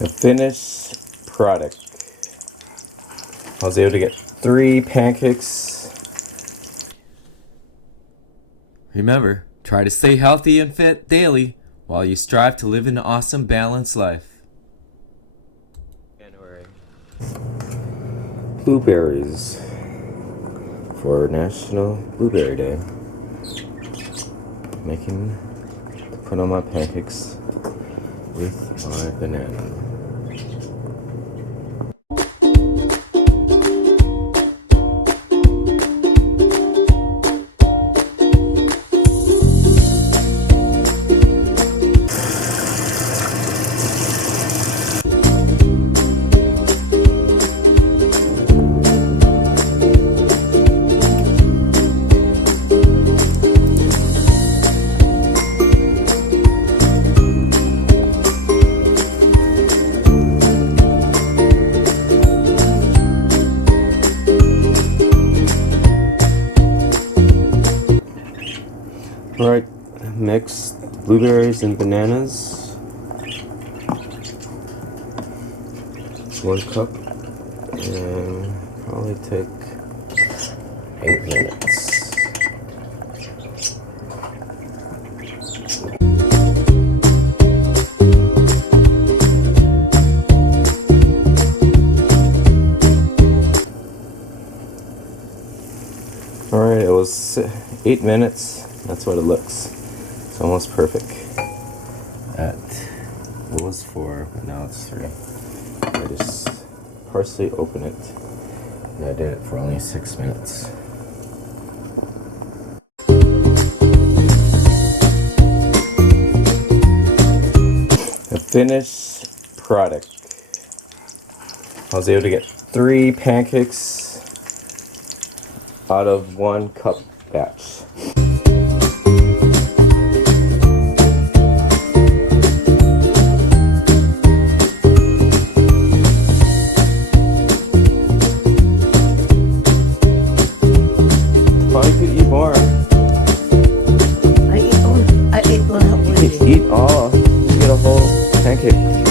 A finished product. I was able to get 3 pancakes. Remember, try to stay healthy and fit daily while you strive to live an awesome, balanced life. January. Blueberries for National Blueberry Day. Put on my pancakes with my banana. Alright, mix blueberries and bananas. 1 cup. And probably take 8 minutes. Alright, it was 8 minutes. That's what it looks. It's almost perfect. It was 4, but now it's 3. I just partially open it, and I did it for only 6 minutes. A finished product. I was able to get 3 pancakes out of 1 cup batch. Probably could eat more. I ate one. You could eat all. You get a whole pancake.